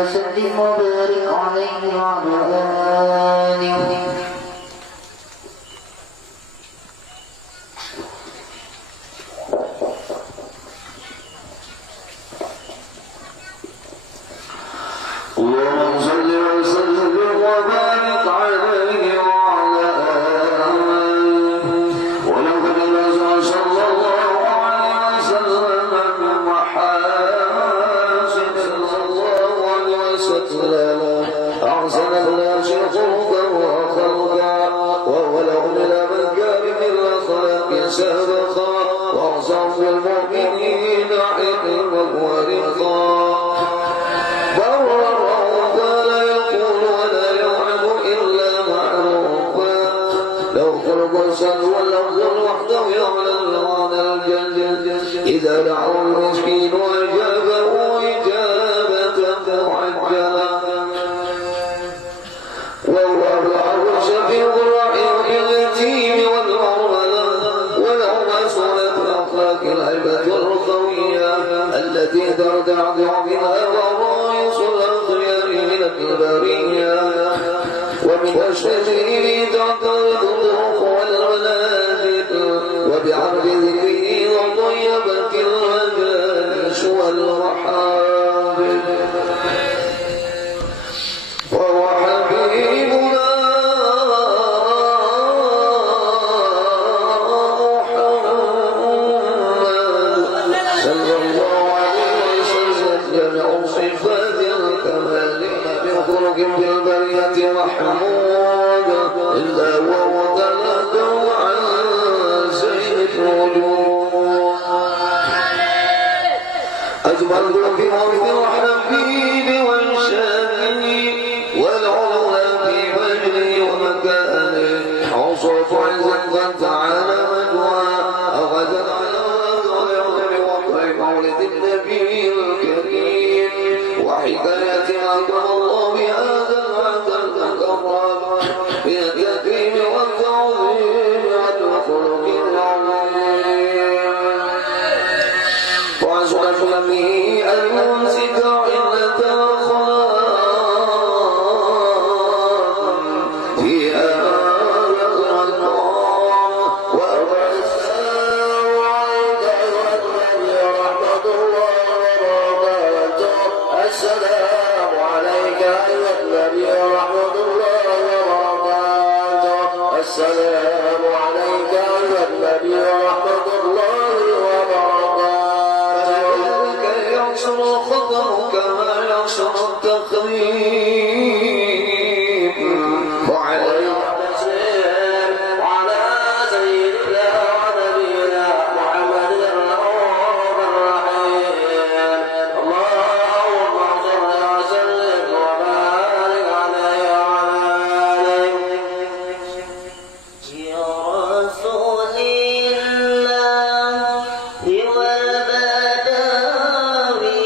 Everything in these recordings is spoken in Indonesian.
وسلم وبارك عليه وعلى آله اللهم صل وسلم وبارك عليه وعلى آله ولقد نزل صلى الله عليه وسلم محاسن صلى الله عليه وسلم أحسن الناس خلقا وخلقا وهو له من مكارم الأخلاق سابقا وأعظم المؤمنين علما ورقا واللفظ وحده يعلم معنى الجنة إذا دعوا المسكين وأجابه إجابة معجلة وهو أبعد شفيق الرحيم باليتيم والأرملة وله مسؤولة الأخلاق الهيبة الرخوية التي ترتعد منها ورائس الأخيار من البرية ومن الشجر تعترض الطرق والمنازل وبعرض ذكره وطيبة الرجالس والرحابل موجود إلا وهو تنكر عن سيد الوجود أجملت في وقت الحبيب والشافي والعلا في فجري ومكاني حصرت عزا تعالى مجوى أغدا على ضيعة وقع مولد النبي الكريم وحكاية أكرم الله بهذا العبد المكرم بالتكريم والتعظيم على الخلق العظيم وعزوة فمه أن يمسك علة الخلق فيها السلام عليك أيها النبي ورحمة الله وبركاته السلام عليك أيها النبي ورحمة الله وبركاته كذلك يحصل الخطر كما يحصل التخريب وعليه التسليم على سيدنا ونبينا محمد الرؤوف الرحيم اللهم صل وسلم وبارك عليه وعلى آله يا رسول الله والبدوي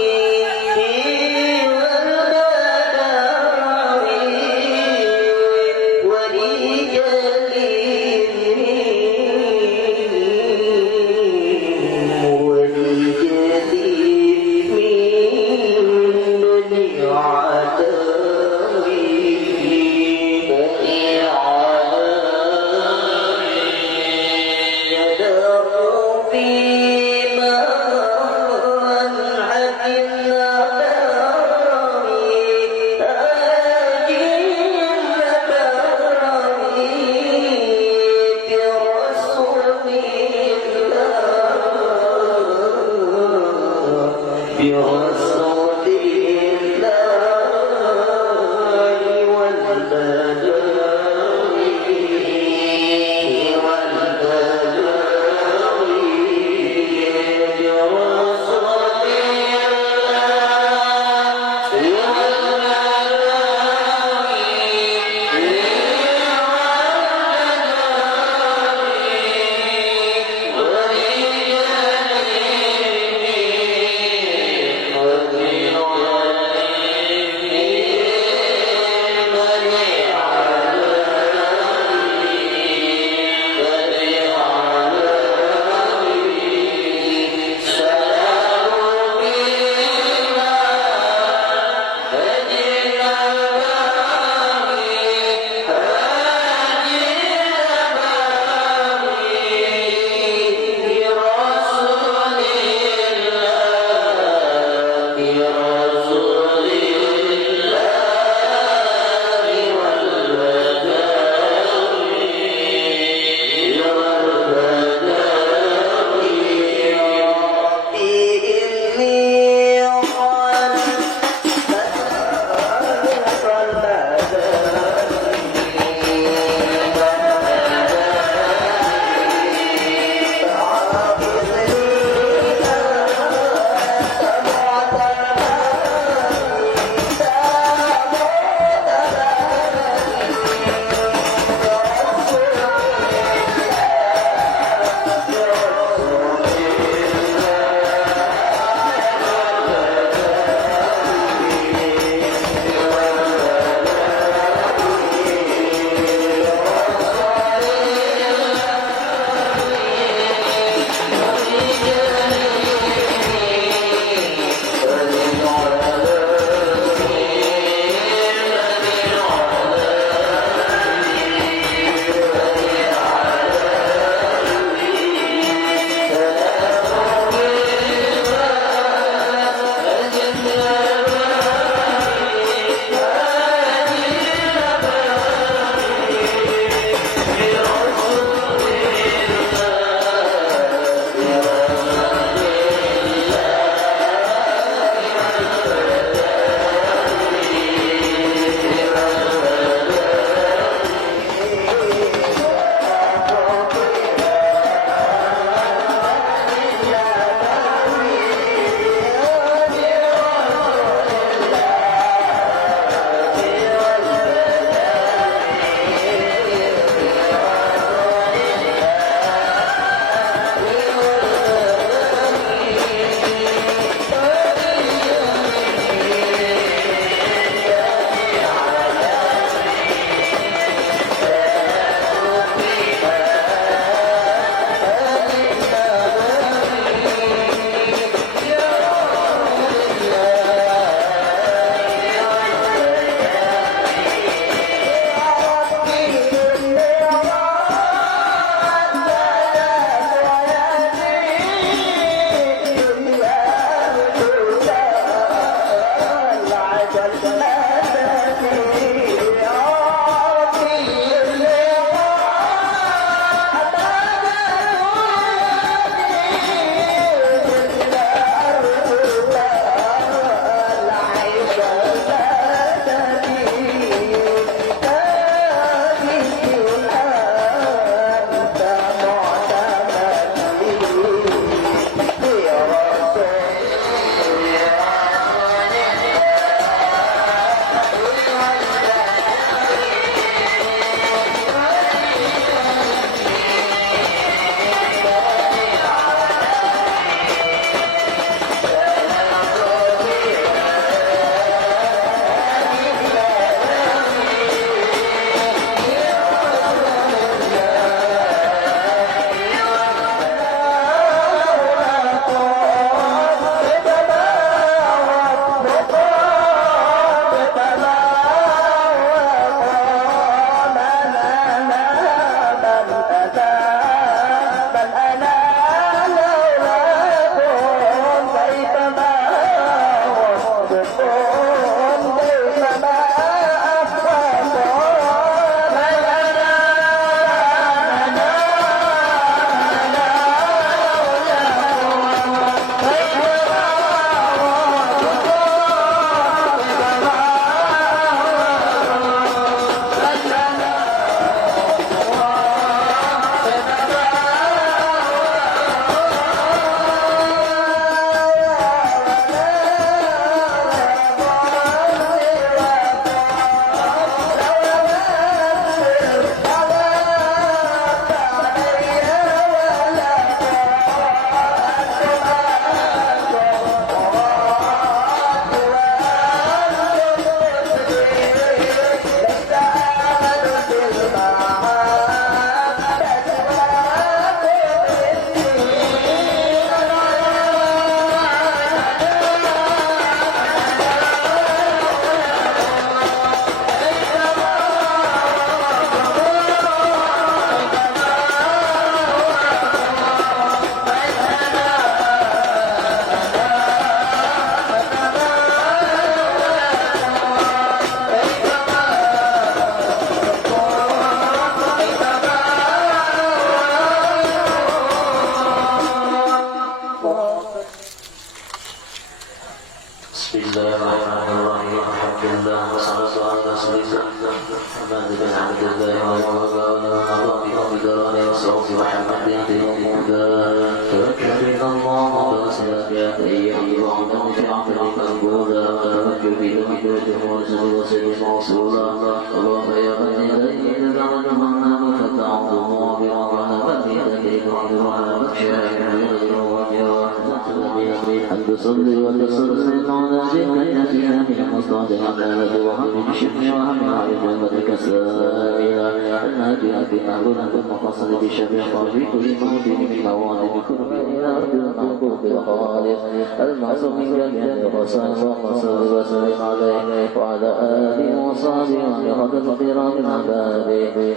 صلي وسلم على جنتنا من مصطفى على وهم الشفع وهم عبادك السائلة الناجية بمعبودة المقصد بشفع في كل موطن من مواد كل إلى أرض المحبوب الخالق المعصوم من جميع الرسائل وصلي وسلم عليه وعلى آله وصحبه وعلى الكرام العباد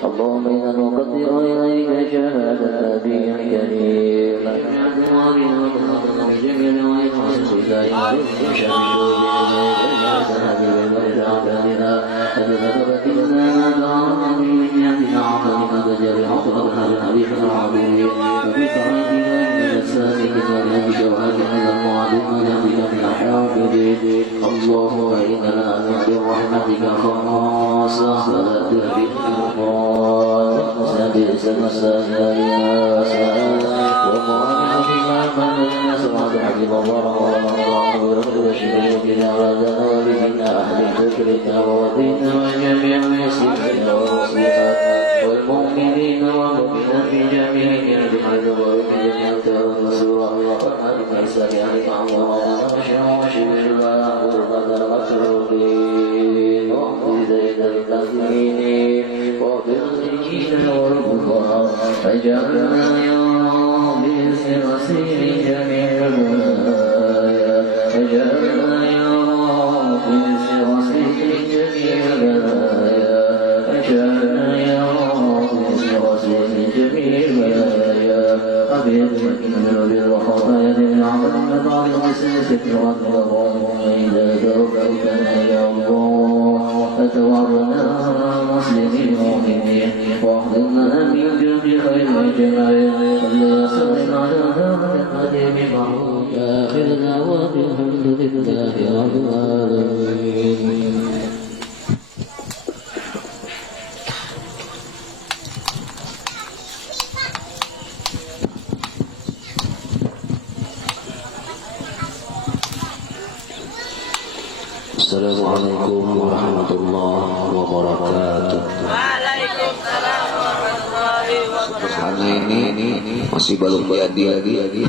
اللهم إنا نقدر إليك شهادة نبي كريم اللهم إنا نسأل برحمتك خاصة فلا تهلك القرآن سبيل حبيب الله وشريكنا وذنوبنا أهل فكرنا ووفينا وجميع المسلمين والمسلمات والمؤمنين والمؤمنات في جميع الأرض ومن جميع الرسول وأهل السريع الله وشريك وأهل المسلمين وإلينا المسلمين وبالمسلمين والكفار فجعلنا يوم بسرسين جميع البلايا فجعلنا يوم بسرسين جميع البلايا فجعلنا يوم بسرسين جميع البلايا أبيض من بالخطايا للعمل بعض المسلسل والنظام إذا توكلنا يا الله فتوفنا مسلمين مؤمنين واحضرنا من جنب خير الجماعة اللي صل على محمد بمعروف آخرنا والحمد لله رب العالمين. Assalamualaikum warahmatullahi wabarakatuh. Waalaikumsalam warahmatullahi wabarakatuh. Karena ini masih belum jadi.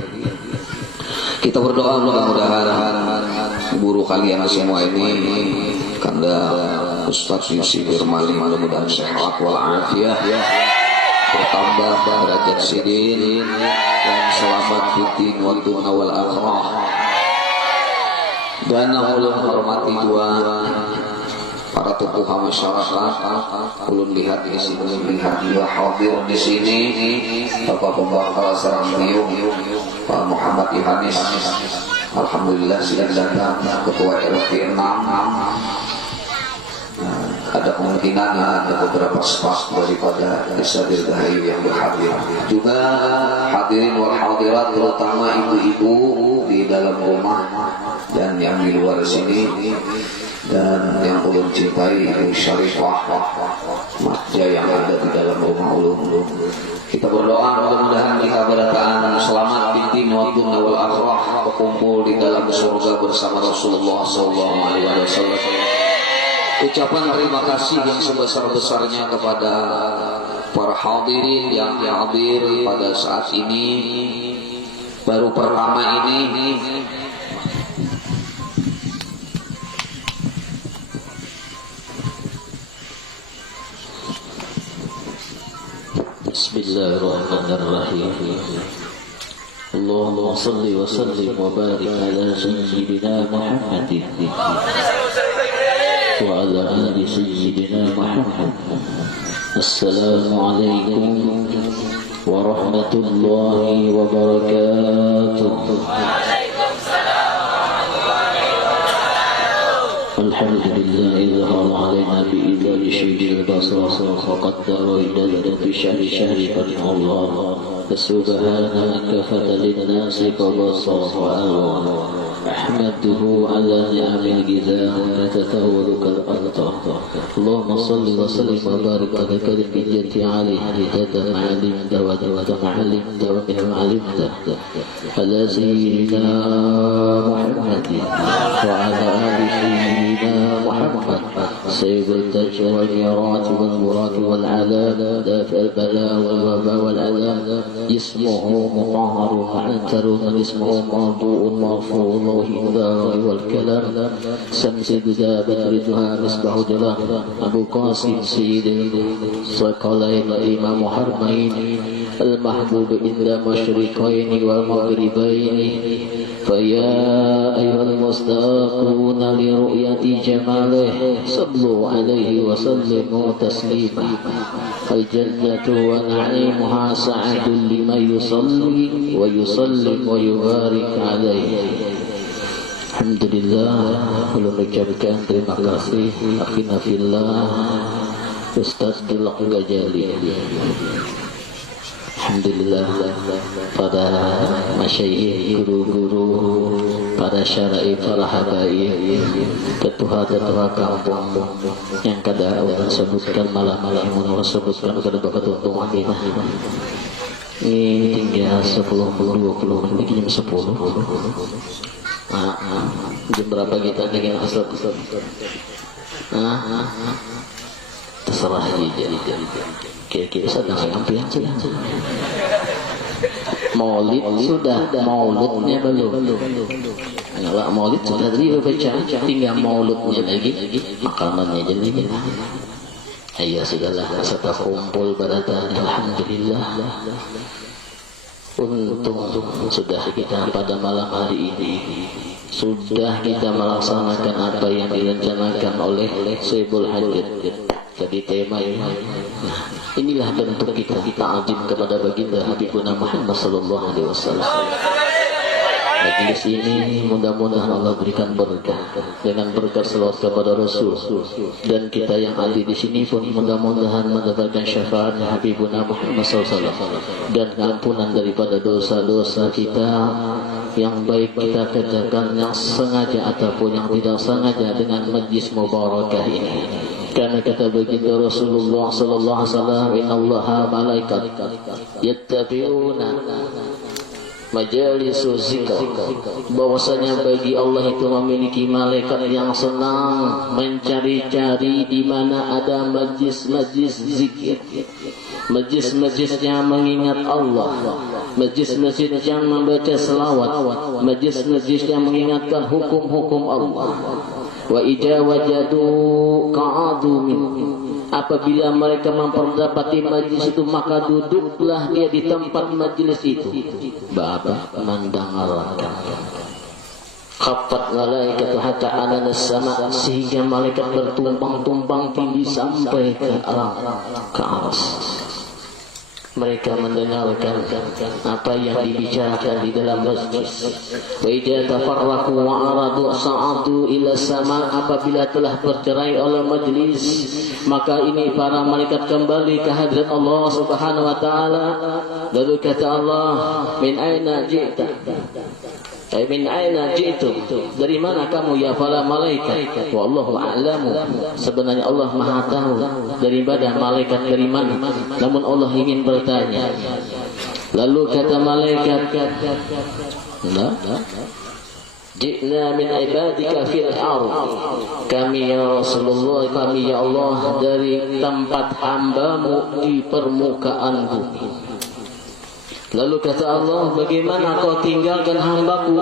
Kita berdoa mudah-mudahan guru kalian semua ini Kanda Ustaz Yusuf Firmali mudah-mudahan sehat walafiat bertambah derajat sidin dan selamat fitin wa dunya wal akhirah. Dan ulun hormati dua para tokoh masyarakat. Ulun lihat di sini, lihat dia hadir di sini. Bapak Pembakal Sarang Biung, Pak Muhammad Yohanes. Alhamdulillah sudah datang Ketua RT 6. Ada kemungkinan ada beberapa staf daripada Desa Dirgahayu yang berhadir. Juga hadirin wal hadirat terutama ibu-ibu di dalam rumah dan yang di luar sini dan yang ulun cintai Ibu Syarifah Madja yang ada di dalam rumah ulun. Kita berdoa mudah-mudahan kita berdataan selamat binti waktu wal akhirah berkumpul di dalam surga bersama Rasulullah SAW. Ucapan terima kasih yang sebesar-besarnya kepada para hadirin yang hadir pada saat ini baru pertama ini. Bismillahirrahmanirrahim. Allahumma salli wa sallim wa barik ala sayyidina Muhammadin wa ala ali sayyidina Muhammad. Assalamualaikum warahmatullahi wabarakatuh. Alhamdulillah izhar alaina bi'idhar syidil basar faqaddara idadati syahri Allah subhanaka fatalinnasi qadasa wa أحمده على نعم الجزاء وتتولك الألطاف. اللهم صل وسلم وبارك على كلمة عليه عدد ما علمت ودود ما علمت ومن علمت على سيدنا محمد وعلى آل سيدنا محمد سيد التاج والميراث والمراد والعذاب دافع البلاء والوباء والعذاب اسمه مطهر وعنتر اسمه موضوع مرفوع وهدار والكلام شمس الدجى بدرتها مصباح جلال أبو قاسم سيد الثقلين الإمام حرمين المحبوب إلى مشرقين والمغربين فيا أيها المستاقون لرؤية جماله صلوا عليه وسلموا تسليما الجنة ونعيمها سعد لمن يصلي ويسلم ويبارك عليه. Alhamdulillah, belum mengucapkan terima kasih akhina fillah Ustaz Dulak Gajali. Alhamdulillah pada masyayikh, guru-guru, para syara'i, para habaib, tetua-tetua kampung yang kada orang sebutkan malam-malam yang sebutkan kada bakat untung kita. Ini tinggal 10-20 ini jam 10. Jam berapa kita dengan asal terserah aja. Kira-kira sedang sampai sudah. Maulid sudah, mauludnya belum. Kalau maulid sudah tadi baca, tinggal mauludnya lagi, makanannya jadi. Ayo sudahlah, serta kumpul pada alhamdulillah. Untung sudah kita pada malam hari ini sudah kita melaksanakan apa yang direncanakan oleh Sayyidul Hajat. Jadi tema ini, inilah bentuk kita ta'zim kepada baginda Habibuna Muhammad sallallahu alaihi wasallam. Majlis ini mudah-mudahan Allah berikan berkah dengan berkat selawat kepada Rasul, dan kita yang ada di sini pun mudah-mudahan mendapatkan syafaat Habibuna Muhammad SAW dan ampunan daripada dosa-dosa kita yang baik kita kerjakan yang sengaja ataupun yang tidak sengaja dengan majlis mubarakah ini. Karena kata baginda Rasulullah sallallahu alaihi wasallam, innallaha malaikat yattabi'una majalisu zikr, bahwasanya bagi Allah itu memiliki malaikat yang senang mencari-cari di mana ada majlis-majlis zikir, majlis-majlis yang mengingat Allah, majlis-majlis yang membaca selawat, majlis-majlis yang mengingatkan hukum-hukum Allah. Wa idza wajadu qa'adu min, apabila mereka memperdapati majlis itu maka duduklah dia di tempat majlis itu. Baba mendengarkan. Khaffat malaikat hatta alana sama, sehingga malaikat bertumpang-tumpang tinggi sampai ke alam, ke aras. Mereka mendengarkan apa yang dibicarakan di dalam masjid. Wa idza tafarraqu wa aradu sa'adu ila sama, apabila telah bercerai oleh majlis maka ini para malaikat kembali ke hadrat Allah Subhanahu wa taala. Lalu kata Allah, min aina ji'ta? Min aina ji'tum? Dari mana kamu ya para malaikat? Wallahu a'lamu. Sebenarnya Allah Maha tahu daripada malaikat dari mana. Namun Allah ingin bertanya. Lalu kata malaikat, ji'na min ibadika fil ardh. Kami ya Rasulullah, kami ya Allah dari tempat hambamu di permukaan bumi. Lalu kata Allah, bagaimana kau tinggalkan hambaku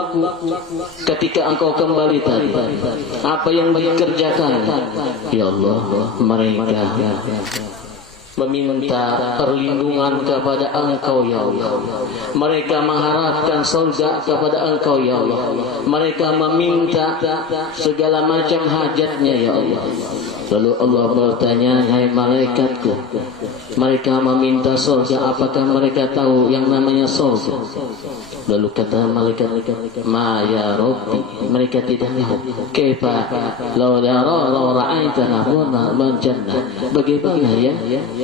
ketika engkau kembali tadi? Apa yang dikerjakan? Ya Allah, mereka meminta perlindungan kepada Engkau ya Allah. Mereka mengharapkan surga kepada Engkau ya Allah. Mereka meminta segala macam hajatnya ya Allah. Lalu Allah bertanya, hai malaikatku, mereka meminta surga, apakah mereka tahu yang namanya surga? Lalu kata malaikat, ma ya Rabbi, mereka tidak tahu. Kaifa law ra'aitana huna man jannah, bagaimana ya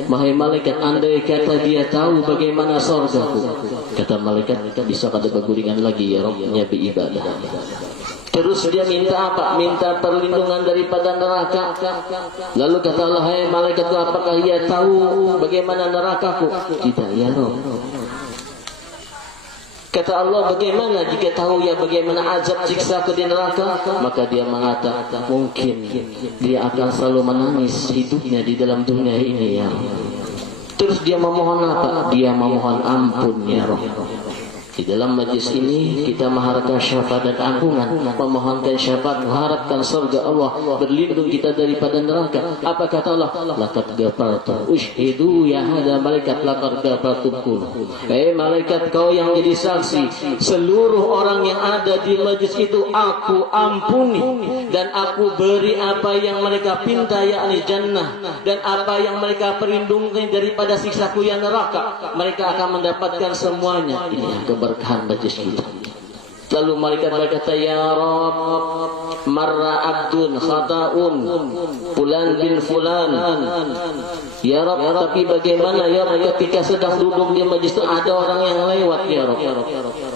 wahai malaikat, andai kata dia tahu bagaimana surgaku. Kata malaikat, bisa kada berguringan lagi ya Rabbnya beribadah. Terus dia minta apa? Minta perlindungan daripada neraka. Lalu kata Allah, hai malaikatku, apakah ia tahu bagaimana nerakaku? Tidak, ya Rabb. Kata Allah, bagaimana jika tahu ya bagaimana azab siksaku di neraka? Maka dia mengatakan, mungkin dia akan selalu menangis hidupnya di dalam dunia ini ya. Terus dia memohon apa? Dia memohon ampun ya Rabb. Di dalam majlis ini kita mengharapkan syafaat dan ampunan, memohonkan syafaat, mengharapkan surga Allah, berlindung kita daripada neraka. Apa kata Allah? Laqad ghafartu. Ushhidu ya hada malaikat laqad ghafartu kullu. Malaikat kau yang jadi saksi, seluruh orang yang ada di majlis itu aku ampuni dan aku beri apa yang mereka pinta yakni jannah, dan apa yang mereka perlindungi daripada siksaku yang neraka. Mereka akan mendapatkan semuanya. Ini keberkahan majlis kita. Lalu malaikat berkata, ya Rabb, marra abdun khata'un fulan bin fulan. Ya Rabb, tapi bagaimana ya Rabb, ketika sedang duduk di majlis itu ada orang yang lewat ya Rabb.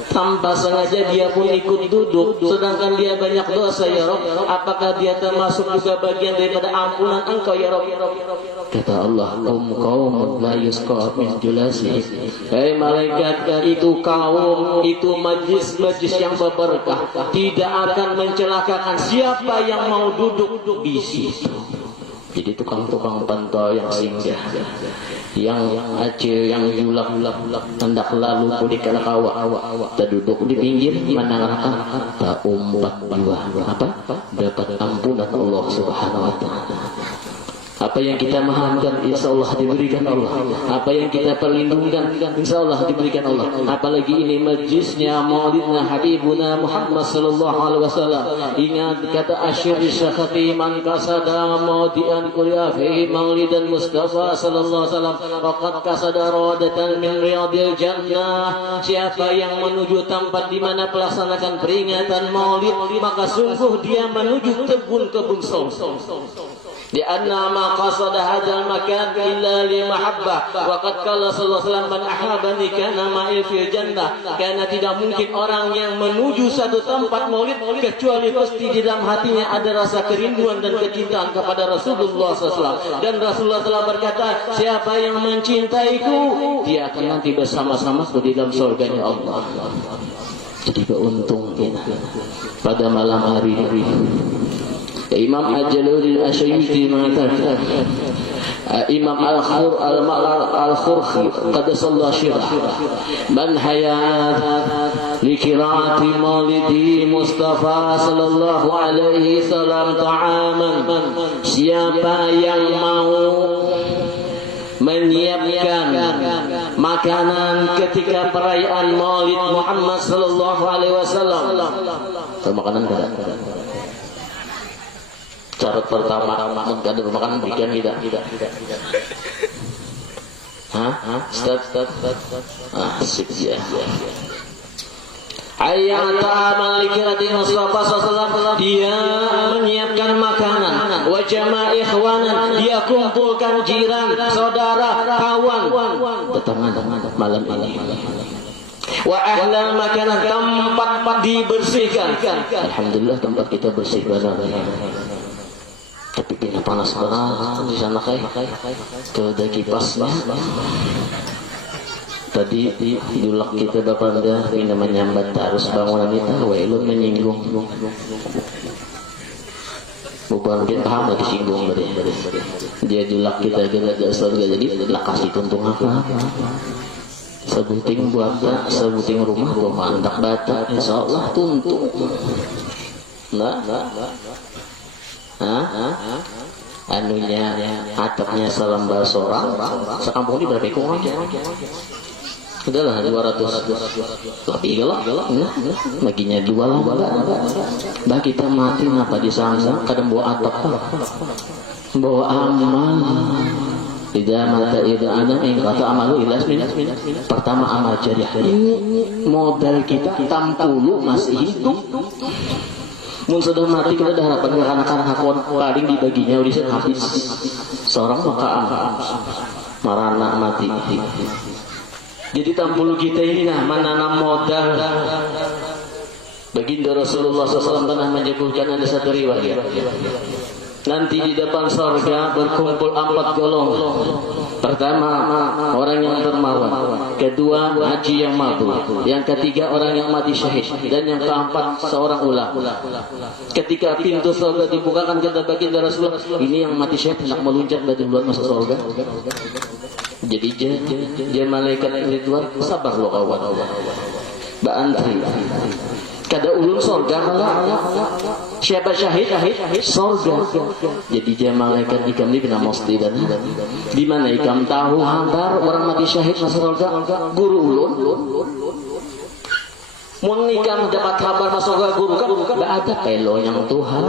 Tanpa sengaja dia pun ikut duduk, sedangkan dia banyak dosa ya Rabb. Apakah dia termasuk juga bagian daripada ampunan Engkau ya Rabb? Kata Allah, qaumun la yusqa min julasihim. Malaikat, itu kaum, itu majlis yang berberkah, tidak akan mencelakakan siapa yang mau duduk di situ. Jadi tukang-tukang pantau yang singgah, yang aceh, yang julak-julak hendak lalu kulikan kawa, terduduk di pinggir menangakan tak umpat jiwa apa? Dapat ampunan Allah Subhanahu wa taala. Apa yang kita mahamkan, insya Allah diberikan Allah. Apa yang kita perlindungkan, insya Allah diberikan Allah. Apalagi ini majlisnya maulidnya Habibuna Muhammad sallallahu alaihi wasallam. Ingat kata Asyir Syakhati, man kasada maudian kuliah fi maulidan Mustafa sallallahu alaihi wasallam faqad kasada radatan min riyadil jannah. Siapa yang menuju tempat di mana pelaksanakan peringatan maulid, maka sungguh dia menuju kebun-kebun surga. Di anna ma qasada hadzal makan illa li mahabbah wa qad qala sallallahu alaihi wasallam man ahabbani kana ma'i fil jannah. Karena tidak mungkin orang yang menuju satu tempat maulid kecuali pasti di dalam hatinya ada rasa kerinduan dan kecintaan kepada Rasulullah SAW. Dan Rasulullah telah berkata, siapa yang mencintaiku, dia akan nanti bersama-sama di dalam surganya Allah. Jadi beruntung kita pada malam hari ini. Imam Al-Jalali Al-Asyuyuti mengatakan, Imam Al-Khurhi qaddasallahu sirrah, man hayat li qiraati maulidi Mustafa sallallahu alaihi wasallam ta'aman. Siapa yang mau menyiapkan makanan ketika perayaan Maulid Muhammad sallallahu alaihi wasallam. Makanan tidak. Syarat pertama, mengandar makanan berikan tidak. Start. Asik ya. Ayat ta'amal likirati Mustafa sallallahu, dia menyiapkan makanan, wa jama' ikhwanan, dia kumpulkan jiran, saudara, kawan, tetangga malam ini. Wa ahlal makanan, tempat dibersihkan. Alhamdulillah tempat kita bersih benar-benar. Tapi kena panas banget di sana kayak tuh ada kipasnya. Tadi dulak kita bapak anda ini menyambat harus bangunan kita, wailun menyinggung. Bukan kita paham lagi singgung tadi. Dia dulak kita gak surga, jadi lakas dituntung apa? Sebuting buat sebuting rumah pemandak bata, insya Allah tuntung. Enggak. Anunya atapnya selembar sorang, sekampung ini berapa ekor aja? Udahlah 200 lebih galak, baginya 2 lah. Bah kita mati ngapa di sana? Kadang bawa atap, bawa amal. Tidak mata itu ada yang kata amalu ilas minus. Pertama amal jariah. Ini modal kita tampulu masih hidup. Mun sudah mati kita dah harapan anak-anak hakon paling dibaginya udah habis. Seorang maka marana mati. Jadi tampulu kita ini nah menanam modal Baginda Rasulullah SAW pernah menyebutkan ada satu riwayat. Nanti di depan surga berkumpul 4 golongan. Pertama, orang yang dermawan. Kedua, haji yang mabrur. Yang ketiga, orang yang mati syahid. Dan yang keempat, seorang ulama. Ketika pintu surga dibukakan, kata baginda Rasulullah, ini yang mati syahid hendak meluncat dari luar masuk surga. Jadi dia malaikat Ridwan, sabar lo kawan. Mbak Antri. Kada ulun surga siapa syahid surga. Jadi dia malaikat ikam ni kena mesti dan di mana ikam tahu hantar orang mati syahid masuk surga? Guru ulun. Mun ikam dapat kabar masuk surga guru kan enggak ada pelo yang Tuhan.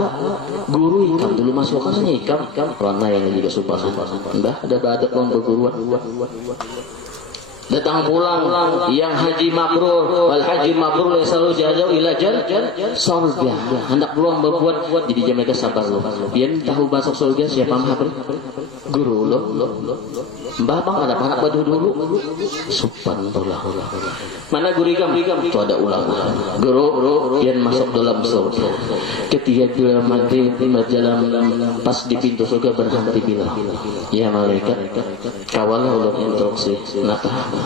Guru ikam dulu masuk kan ikam karena yang juga supaya enggak ada perguruan. Datang pulang yang haji mabrur, wal haji mabrur selalu jauh ila surga. Hendak pulang berbuat jadi mereka sabar lo. Biar tahu masuk surga siapa mabrur? Guru lo. Mbah bang ada anak badu dulu. Subhanallah. Mana guru kamu? Itu ada ulama. Guru yang masuk dalam surga. Ketika dia mati dalam pas di pintu surga berhenti bilang, ya malaikat, kawalah ulun instruksi. Kenapa?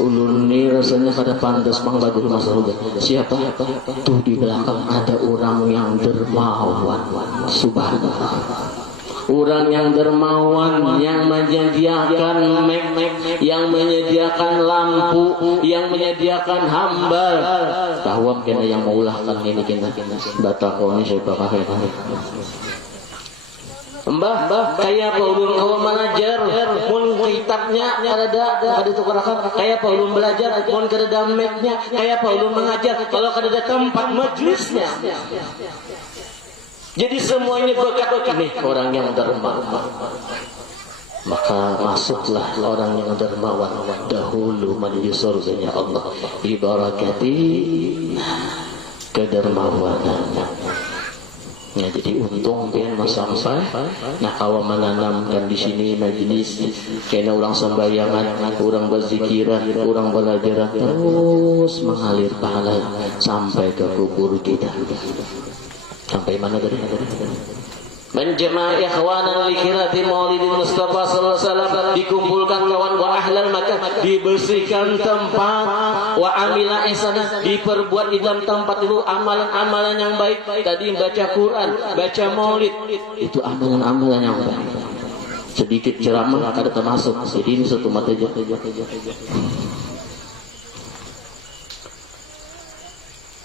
Ulun ini rasanya kada pantas bang badu masuk surga. Siapa? Tuh di belakang ada orang yang dermawan. Subhanallah. Orang yang dermawan, yang menyediakan yang menyediakan lampu, yang menyediakan hamba. Tahu kena yang maulahkan ini kena batakoni saya pakai. Mbah, kayak apa ulun kau manajer, mun kitabnya ada tukarakan, kayak apa ulun belajar, mun kada meknya, kayak apa ulun mengajar, kalau kada ada tempat majelisnya. Jadi semuanya berkat ini orang yang dermawan. Maka masuklah orang yang dermawan dahulu menuju surganya Allah dibarakati kedermawanan. Ya, jadi untung pian sampai. Nah, kalau menanamkan di sini majelis, kena orang sembayangan, orang berzikiran, orang belajar terus mengalir pahala sampai ke kubur kita. Sampai mana tadi? Menjemaah ikhwanan likirati maulidin Mustafa sallallahu alaihi wasallam, dikumpulkan kawan wa ahlal makan, dibersihkan tempat, wa amila ihsana, diperbuat di dalam tempat itu amalan-amalan yang baik. Tadi baca Quran, baca maulid, itu amalan-amalan yang baik. Sedikit ceramah kada termasuk. Jadi ini satu mata aja.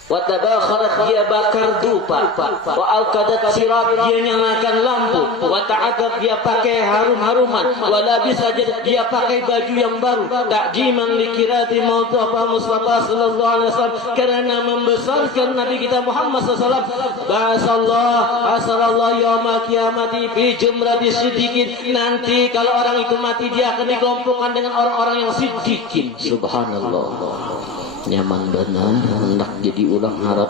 Watabakharat, dia bakar dupa, wa alqadat sirat, dia nyalakan lampu, wa ta'adat, dia pakai harum-haruman, wa labis saja, dia pakai baju yang baru, takjiman likirati Mustafa sallallahu alaihi wasallam, karena membesarkan Nabi kita Muhammad sallallahu alaihi wasallam. Bahasallah asallallahu yaumil qiyamati fi jumrati siddiqin. Nanti kalau orang itu mati, dia akan dikelompokkan dengan orang-orang yang siddiqin. Subhanallah. Nyaman benar, hendak jadi orang harap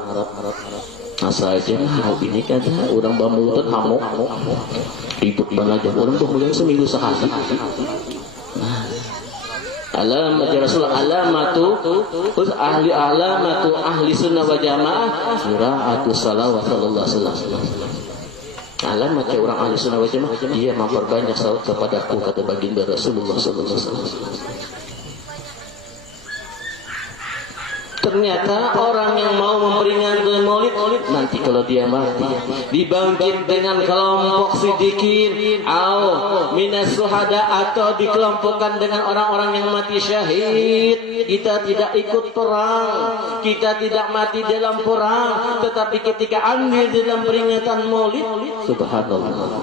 asa aja mau ini kan orang bambutan hamuk ribut banget aja orang bambutan seminggu sehari. Alamat Rasul alamatu ahli sunnah wa jamaah qira'atu salawat sallallahu alaihi wasallam. Alamat orang ahli sunnah wa jamaah dia memperbanyak salawat kepadaku, kata baginda Rasulullah sallallahu alaihi wasallam. Ternyata orang yang mau memperingatkan maulid nanti kalau dia mati dibangkit dengan kelompok sidikin minas suhada, atau dikelompokkan dengan orang-orang yang mati syahid. Kita tidak ikut perang, kita tidak mati dalam perang, tetapi ketika andil dalam peringatan maulid, subhanallah,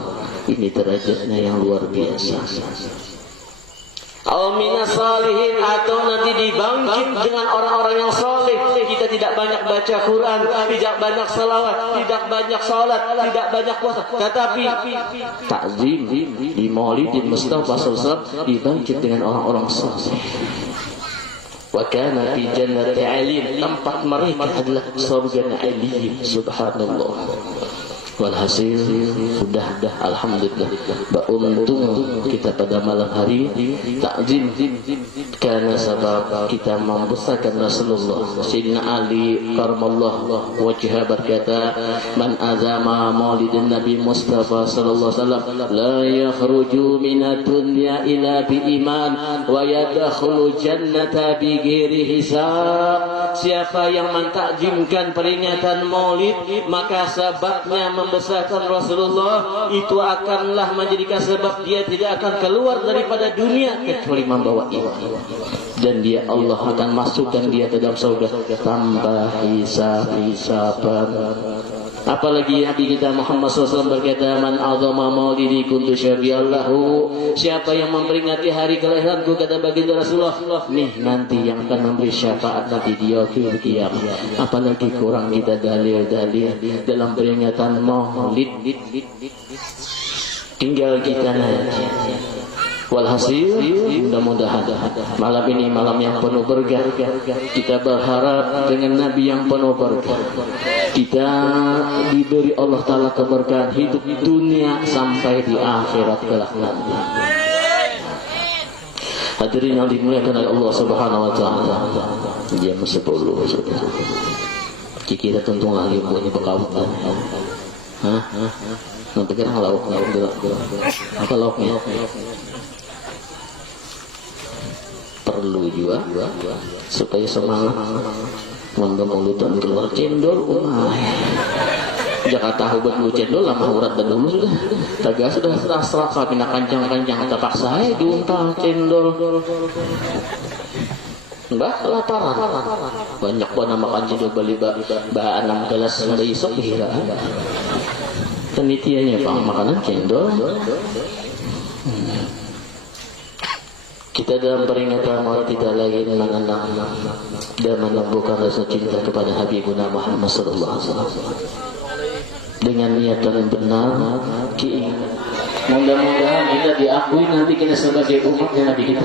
ini derajatnya yang luar biasa. Minas salihin, atau nanti dibangkit dengan orang-orang yang saleh. Kita tidak banyak baca Quran, tidak banyak salawat, tidak banyak salat, tidak banyak puasa, tetapi takzim di Maulidin Mustafa sallallahu alaihi wasallam dibangkit dengan orang-orang saleh. Wa kana fi jannati 'aliyin, tempat mereka adalah surga 'aliyin. Subhanallah. Walhasil sudah alhamdulillah beruntung kita pada malam hari takzim karena sebab kita membesarkan Rasulullah. Sayyidina Ali karamallahu wajhah berkata, man azama maulidin Nabi Mustafa sallallahu alaihi wasallam la yakhruju minad dunya ila bi iman wa yadkhulu jannata bi ghairi hisab. Siapa yang mentakjimkan peringatan Maulid, maka sebabnya membesarkan Rasulullah, itu akanlah menjadikan sebab dia tidak akan keluar daripada dunia kecuali membawa iman, dan dia Allah akan masukkan dia ke dalam surga tanpa hisab-hisaban. Apalagi Nabi kita Muhammad SAW berkata, man azama maulidi kuntu syafi'allahu. Siapa yang memperingati hari kelahiranku, kata baginda Rasulullah, nih nanti yang akan memberi syafaat nanti di yaumil qiyamah. Apalagi kurang kita dalil-dalil dalam peringatan maulid, tinggal kita nanti. Walhasil mudah-mudahan malam ini malam yang penuh berkah. Kita berharap dengan Nabi yang penuh berkah, kita diberi Allah Ta'ala keberkahan hidup dunia sampai di akhirat kelak nanti. Hadirin yang dimuliakan oleh Allah Subhanahu wa Ta'ala, jam 10 sudah. Kita tentu ngalih punya bekawutan. Nanti kan lauk apa lauknya? Perlu juga supaya semangat mengemulutan keluar cendol Jakarta hubut lu cendol lama urat dan dulu sudah taga sudah serah pindah kancang-kancang terpaksa diuntal cendol. Mbak laparan banyak banget makan cendol beli 6 gelas dari isok gila. Penitiannya Pak makanan cendol. Kita dalam peringatan maulid tidak lagi mengenang dan menumbuhkan rasa cinta kepada Habibuna Muhammad sallallahu alaihi wasallam dengan niat yang benar, keinginan. Mudah-mudahan kita diakui nanti kita sebagai umatnya Nabi kita,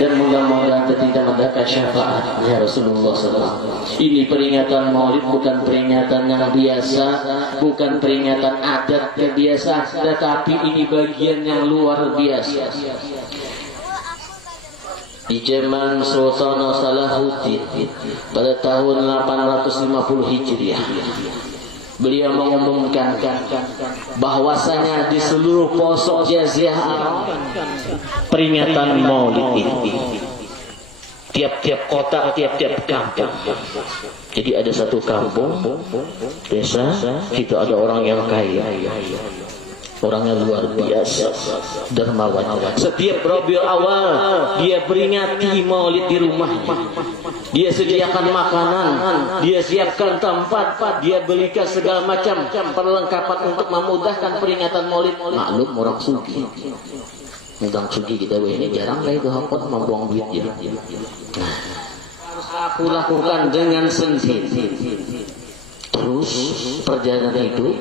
dan mudah-mudahan kita mendapat syafaat ya Rasulullah SAW. Ini peringatan maulid bukan peringatan yang biasa, bukan peringatan adat yang biasa, tetapi ini bagian yang luar biasa. Di zaman Sultan Salahuddin pada tahun 850 Hijriah, beliau mengumumkan bahwasanya di seluruh pelosok Jazirah Arab peringatan Maulid ini, tiap-tiap kota, tiap-tiap kampung. Jadi ada satu kampung, desa, itu ada orang yang kaya, orangnya luar biasa, dermawan. Setiap Rabiul Awal dia peringati maulid di rumahnya. Dia sediakan makanan, dia siapkan tempat, dia belikan segala macam perlengkapan untuk memudahkan peringatan maulid. Maklum orang sugih. Orang sugih kita ini jarang lah itu hakot membuang duit ya. Nah, aku lakukan dengan sendiri. Terus perjalanan itu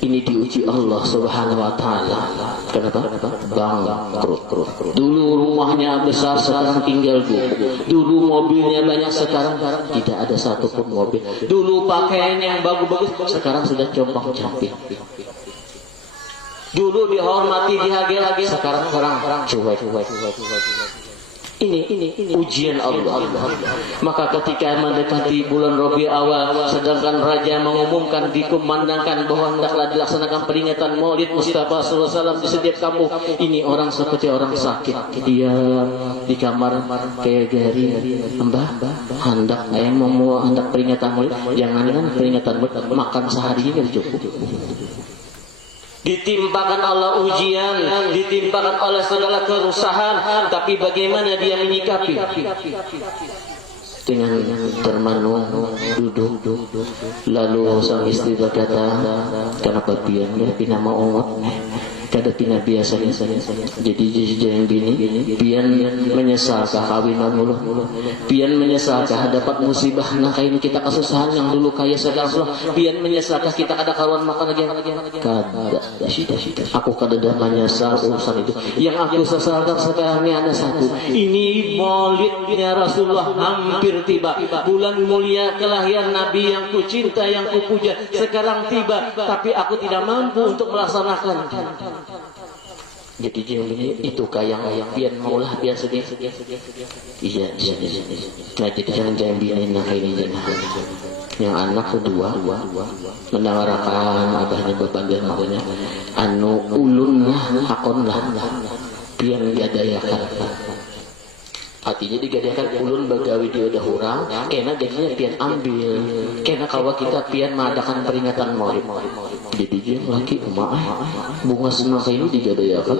ini diuji Allah Subhanahu wa Ta'ala. Kenapa? Bangkrut. Dulu rumahnya besar, sekarang tinggal gubuk. Dulu mobilnya banyak, sekarang tidak ada satupun mobil. Dulu pakaian yang bagus-bagus, sekarang sudah compang-camping. Dulu dihormati, dihargai, sekarang cuek. Ini ujian Allah. Maka ketika mendekati bulan Rabiul Awal, sedangkan raja mengumumkan, dikumandangkan bahwa hendaklah dilaksanakan peringatan Maulid Mustafa sallallahu alaihi wasallam di setiap kampung, ini orang seperti orang sakit, dia di kamar kayak gari, Mbah, hendak peringatan Maulid, jangan peringatan Maulid, makan sehari ini cukup. Ditimpakan Allah ujian, ditimpakan oleh segala kerusahan, tapi bagaimana dia menyikapi? Dengan termenung, duduk. Lalu sang istri berkata, kenapa dia nama umat? kada pina biasanya jadi jangan bini pian menyesal kawin mulu pian menyesal dapat musibah nah kayak ini kita kesusahan yang dulu kaya sekarang pian menyesal kita ada karuan makan lagi kada aku kada dah menyesal urusan itu yang aku sesalkan sekarang ini ada satu ini maulidnya Rasulullah hampir tiba bulan mulia kelahiran Nabi yang ku cinta yang ku puja sekarang tiba tapi aku tidak mampu untuk melaksanakan. Jadi itu kayak pian maulah pian sedih. Iya. Nah jadi jangan bini nak ini yang anak kedua menawarakan abahnya bebandir makanya anu ulun hakon lah pian diadayakan. Artinya digadakan ulun bagawi dia udah hurang kena jadinya pian ambil kena kawa kita pian mengadakan peringatan maulid jadi dia laki emak bunga semangka ini digadakan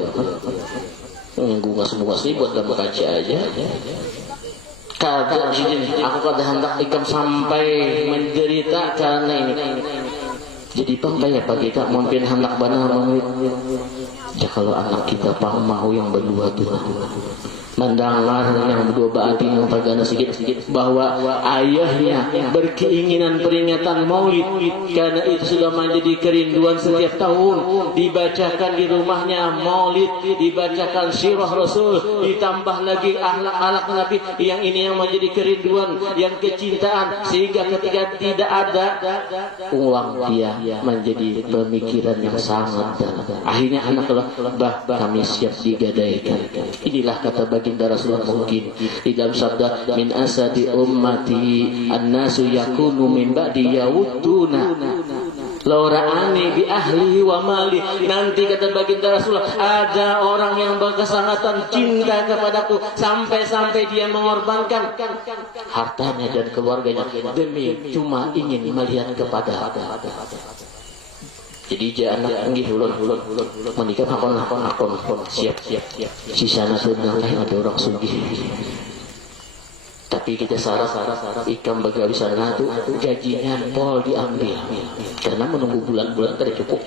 bunga ini buat dalam kaca aja kagak sini aku kada hendak ikam sampai menderita karena ini jadi kayak pagi kita mungkin hendak banah maulid ya kalau anak kita mau yang berdua tuh mendengar yang berdua baati yang tergana sedikit bahwa ayahnya berkeinginan peringatan maulid karena itu sudah menjadi kerinduan setiap tahun dibacakan di rumahnya maulid dibacakan sirah Rasul ditambah lagi akhlak Nabi yang ini yang menjadi kerinduan yang kecintaan sehingga ketika tidak ada uang dia menjadi pemikiran yang sangat dalam akhirnya anak bah kami siap digadaikan inilah kata baginda Rasulullah mungkin di dalam sabda min asadi ummati annasu yakunu min ba'di yawudduna laura'ani bi ahlihi wa mali nanti kata baginda Rasulullah ada orang yang berkesangatan cinta kepadaku sampai-sampai dia mengorbankan hartanya dan keluarganya demi cuma ingin melihat kepada jadi jangan anggih ulun menikah hakon siap sisana sudah ada orang sugih tapi kita sarah ikam bagawi sana tuh gajinya pol diambil karena menunggu bulan-bulan kada cukup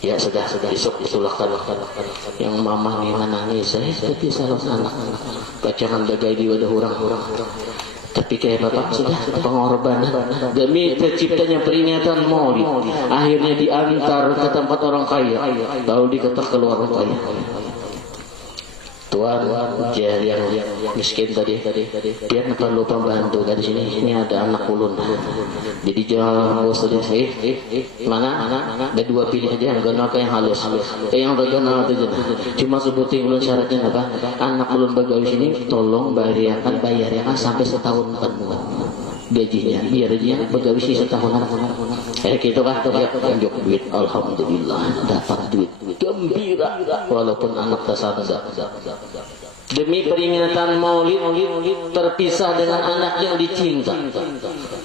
ya sudah besok disulahkan yang mama nih nangis tapi salah anak bacangan bagai di wadah orang tapi kayak bapak sudah pengorbanan demi terciptanya peringatan maulid akhirnya diantar ke tempat orang kaya lalu diketok keluar orang kaya tuan yang miskin tadi dia perlu pembantu dari sini ini ada anak ulun jadi jangan bosan mana ada dua pilih aja yang gana yang halus yang gana aja cuma sebutin ulun syaratnya apa anak ulun bagawi sini tolong bayarkan sampai setahun penuh gajinya biar dia bagawi sih setahun gitu kan tunjuk duit alhamdulillah dapat duit gembira walaupun anak tersandar demi peringatan maulid terpisah dengan anak yang dicinta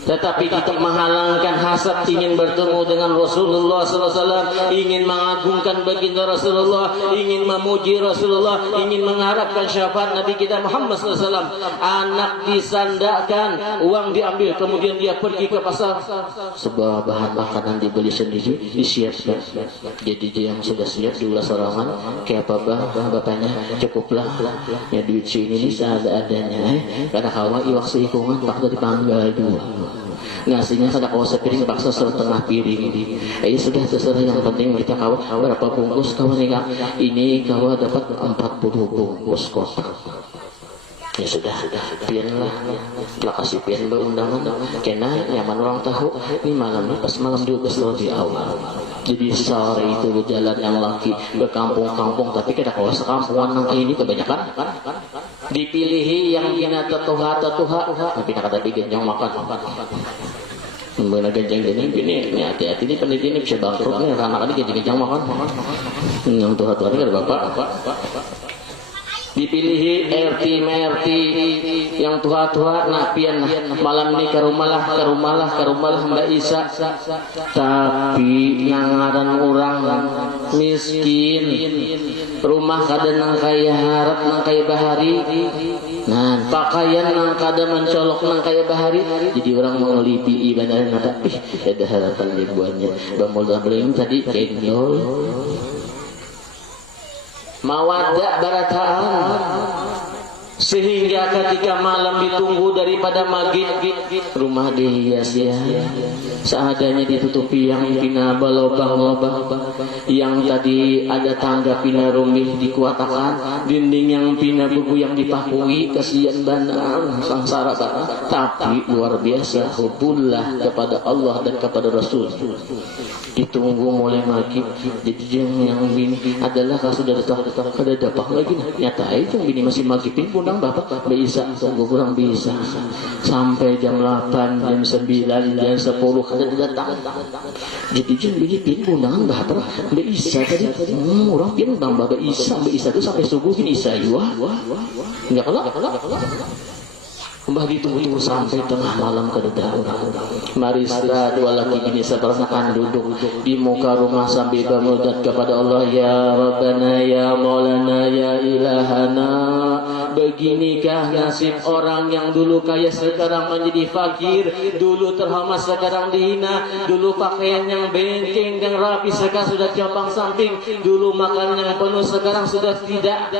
tetapi tidak menghalangkan hasad ingin bertemu dengan Rasulullah SAW ingin mengagungkan baginda Rasulullah ingin memuji Rasulullah ingin mengharapkan syafaat Nabi kita Muhammad SAW anak disandarkan uang diambil kemudian dia pergi ke pasar sebuah bahan makanan dibeli sendiri disiapkan jadi dia yang sudah siap diulas orangan kayak apa bapaknya cukuplah ya duit sini seadanya karena kawan iwak sehikungan tak dari panggal dua ngasihnya kada kawa sepiring paksa setengah piring sudah terserah yang penting kita kawan berapa bungkus kawan ini kawan dapat 40 bungkus kotak ya sudah pianlah lah kasih pian berundangan kena nyaman orang tahu ini malam pas malam juga selalu di awal jadi sore itu berjalan yang laki berkampung-kampung tapi kada kawa sekampungan nang ini kebanyakan dipilihi yang binata tuha tapi nak kata bikin yang makan benar genjang ini hati-hati ini peneliti ini bisa bangkrut nih anak ini genjang makan yang tuha ini ada bapak dipilihi RT yang tua-tua napian malam ini ke rumah Mbak Isa tapi nangaran orang miskin rumah kada nang kaya harap nang kaya bahari nah pakaian nang kada mencolok nang kaya bahari jadi orang mengeliti ibadah tapi ada harapan dibuatnya bamol dalam tadi kenyol mawaddah barataan, sehingga ketika malam ditunggu daripada maghrib, rumah dihias ya, seadanya ditutupi yang pina balobang-lobang, yang tadi ada tangga pina rumih dikuatakan, dinding yang pina buku yang dipakui, kasihan banang sangsara banang. Tapi luar biasa hubunlah kepada Allah dan kepada Rasul. Ditunggu mulai maghrib. Jadi yang bini adalah kalau sudah datang kada dapat lagi nyata itu yang bini masih maghrib pun bapak bisa tunggu kurang bisa sampai jam 8, jam 9, jam 10 kada datang. Jadi jam bini pun bapak bisa tadi orang pun bapak bisa itu sampai subuh ini bisa ya enggak kalau Mbah ditunggu sampai tengah malam kedatang. Mari kita dua laki bini sebernakan duduk di muka rumah sambil bermunajat kepada Allah. Ya Rabbana ya Maulana ya Ilahana, beginikah nasib orang yang dulu kaya sekarang menjadi fakir, dulu terhormat sekarang dihina, dulu pakaian yang benceng dan rapi sekarang sudah cabang samping, dulu makan yang penuh sekarang sudah tidak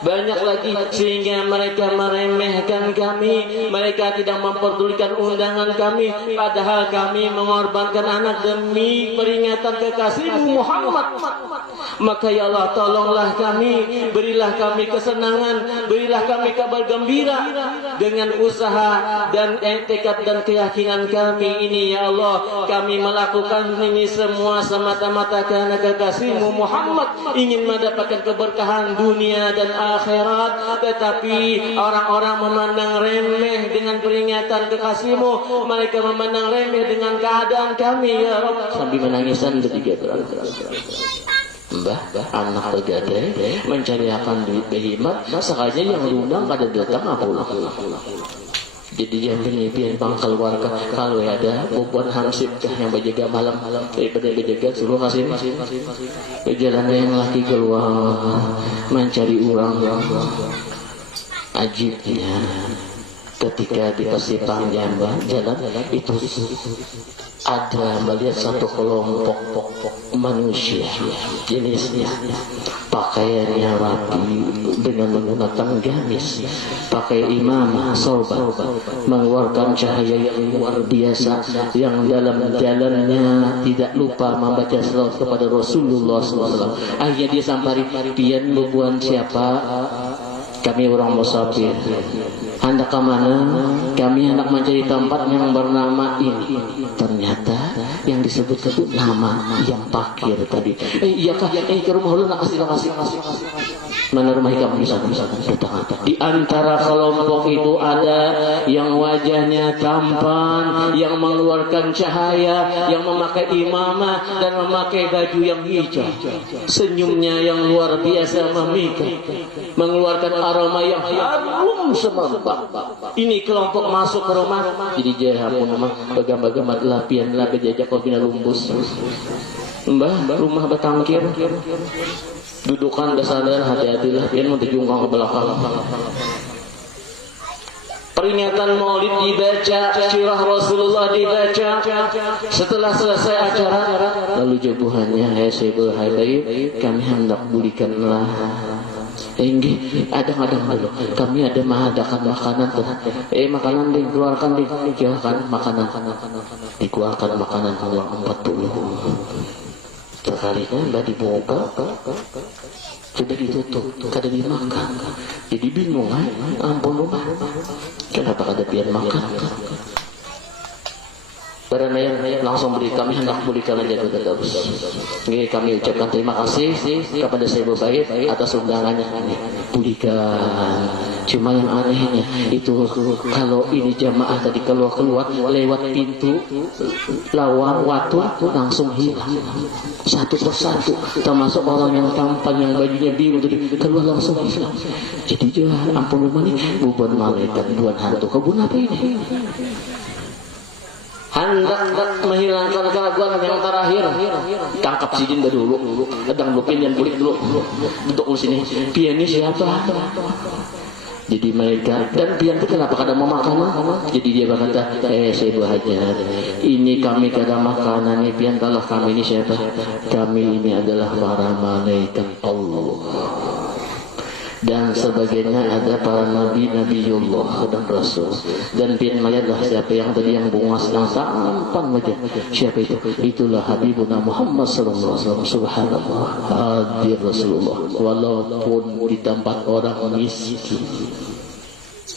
banyak lagi, sehingga mereka meremehkan kami. Mereka tidak memperdulikan undangan kami, padahal kami mengorbankan anak demi peringatan kekasihmu Muhammad. Maka ya Allah, tolonglah kami, berilah kami kesenangan, berilah kami kabar gembira dengan usaha dan tekad dan keyakinan kami ini. Ya Allah, kami melakukan ini semua semata-mata karena kekasihmu Muhammad, ingin mendapatkan keberkahan dunia dan akhirat. Tetapi orang-orang memandang remeh dengan peringatan kekasihmu, mereka memandang remeh dengan keadaan kami ya Rabb. Sambil menangisan bertiga berang-berang. Mbah, anak tergadai mencari akan duit berhemat, sekalinya yang lunang kada datang apa ulah. Jadi yang penyepian pangkal warga kalau ada bubuan hamsib yang berjaga malam daripada berjaga suruh kasih perjalanan yang laki keluar mencari uang. Ajibnya ketika di Pasipang Jamban jalan itu ada melihat satu kelompok manusia jenisnya pakaiannya rapi dengan menggunakan gamis, pakai imamah sorban, mengeluarkan cahaya yang luar biasa, yang dalam jalannya tidak lupa membaca salawat kepada Rasulullah SAW. Akhirnya dia sampari, pian bubuan siapa? Kami orang musafir. Hendak ke mana? Kami hendak mencari tempat yang bernama ini. Ternyata yang disebut itu nama yang pakir tadi. Iya kah? Ke rumah lu nak kasih. Mana rumah kamu bisa datang. Di antara kelompok itu ada yang wajahnya tampan, yang mengeluarkan cahaya, yang memakai imamah dan memakai baju yang hijau. Senyumnya yang luar biasa memikat, mengeluarkan aroma yang harum semerbak. Ini kelompok masuk ke rumah. Jadi jahat pun rumah bagam-bagam lapian lah berjajak kau bina lumbus. Mbah, rumah bertangkir. Dudukan dasar hati-hatilah, pian mau dijungkang ke belakang. Peringatan Maulid dibaca, sirah Rasulullah dibaca. Setelah selesai acara, lalu jawabannya, "Hai Sayyidul Habaib, kami hendak belikanlah." Enggih, adang-adang dulu. Kami ada mengadakan makanan tuh. Makanan dikeluarkan dikeluarkan makanan. Dikeluarkan makanan uang 40. Sekalinya enggak dibuka. Sudah ditutup, kada dimakan. Jadi bingung kan? Ampun rumah. Kenapa kada biar makan? Karena yang langsung beri kami hendak berikan aja terus. Ini kami ucapkan terima kasih kepada Syekh Baik atas undangannya. Berikan. Cuma yang anehnya itu kalau ini jamaah tadi keluar lewat pintu lawang watu langsung hilang satu persatu, termasuk orang yang tampan yang bajunya biru tadi keluar langsung hilang. Jadi jangan ampun rumah nih bukan malaikat bukan hantu kebun apa ini? Hendak menghilangkan keraguan yang terakhir. Tangkap sidin dulu. Kadang lupin dan kulit dulu. Duduk di sini. Pian ini siapa? Jadi mereka dan pian itu kenapa kada mau makan? Jadi dia berkata, Syekh Hajat, ini kami kada makanan nih pian, kalau kami ini siapa? Kami ini adalah para malaikat Allah. dan sebagainya, ada para nabi, nabiullah dan rasul. Dan firman-Nya siapa yang tadi yang bungas yang tampan wajah, siapa itu? Itulah Habibuna Muhammad sallallahu alaihi wasallam. Subhanallah, hadir Rasulullah walaupun di tempat orang miskin.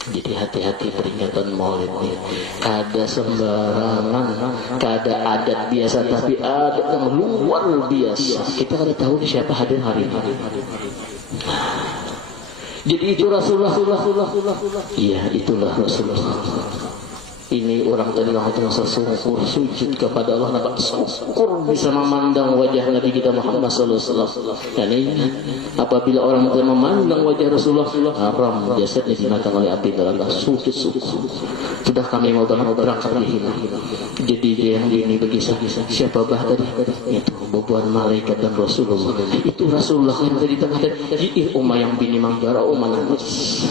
Jadi hati-hati peringatan maulid ini. Kada sembarangan, kada adat biasa, tapi adat yang luar biasa. Kita kada tahu siapa hadir hari ini. Jadi itu Rasulullah. Iya, itulah Rasulullah. Ini orang tadi yang syukur sujud kepada Allah, nampak syukur bisa memandang wajah Nabi kita Muhammad sallallahu alaihi wasallam. Dan ingat, apabila orang tidak memandang wajah Rasulullah, haram jasadnya dimakan oleh api neraka. Sujud syukur. Sudah kami mau berangkat hilang. Jadi dia yang ini berkisah siapa bah tadi? Itu beban malaikat dan Rasulullah. Itu Rasulullah yang tadi tengah tadi. Umayyah bin Manggara, nangis.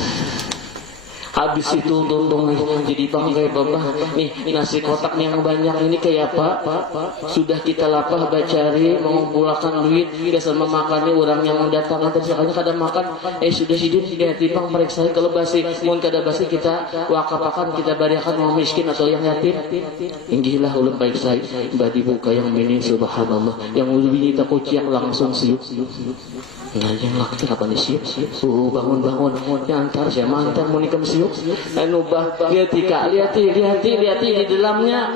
Habis itu dondong jadi bangkai bapak. Nih nasi kotak yang banyak ini kayak apa? Sudah kita lapah bacari mengumpulkan duit biasa memakannya orang yang datang nanti sekalinya kada makan. Sudah hidup tidak tipang periksa kalau basi. Mun kada basi kita wakapakan, kita bariakan mau miskin atau yang yatim. Inggilah ulun baik saya badi buka yang ini subhanallah. Yang ulun kita kuciak langsung siup. Nah yang laki apa nih siup? Bangun. Yang antar saya mantan mau nikah siup. Anu bah lihat di dalamnya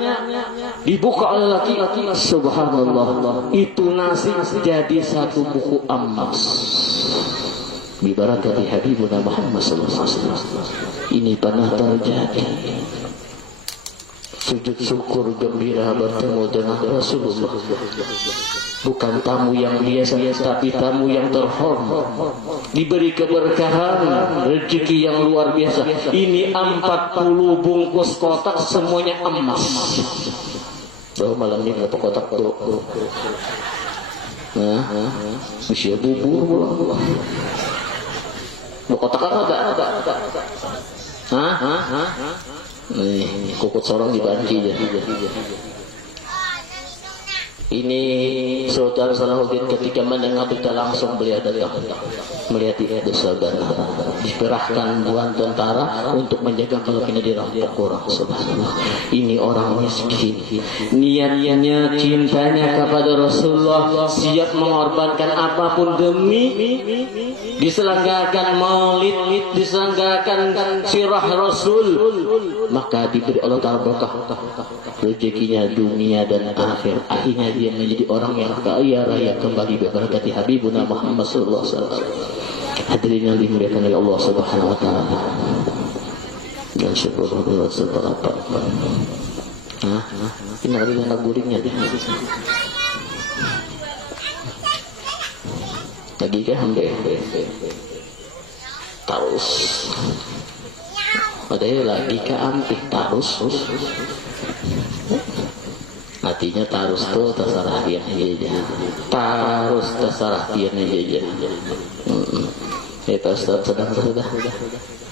dibuka oleh laki-laki. Subhanallah, itu nasi jadi satu buku emas. Bibarakati Habibuna Muhammad sallallahu alaihi wasallam. Ini pernah terjadi. Sujud syukur gembira bertemu dengan Rasulullah. Bukan tamu yang biasa, tapi tamu yang terhormat, diberi keberkahan, rezeki yang luar biasa. Ini 40 bungkus kotak semuanya emas. Oh malam ini berapa kotak tuh? Nah, bisa bubur. Kotak ada. Hah? Nih, kukut sorong di banci aja. Ini Sultan Salahuddin ketika mendengar kita langsung beliau datang melihat itu saudara dikerahkan buan tentara untuk menjaga kalau kena dirampok orang. Subhanallah, ini orang miskin, niatnya cintanya kepada Rasulullah, siap mengorbankan apapun demi diselenggarakan maulid, diselenggarakan sirah Rasul, maka diberi Allah Ta'ala berkah rezekinya dunia dan akhir. Akhirnya dia menjadi orang yang kaya raya kembali berkati Habibuna Muhammad sallallahu alaihi wasallam. Hadirin yang dimuliakan oleh Allah Subhanahu wa taala. Dan syukur seberapa. Ini ada yang gurihnya dia. Lagi ke hambe. Taus. Ada lagi ke ampih taus. Artinya tarus tuh terserah dia aja. Tarus terserah dia aja. Itu sedang sudah.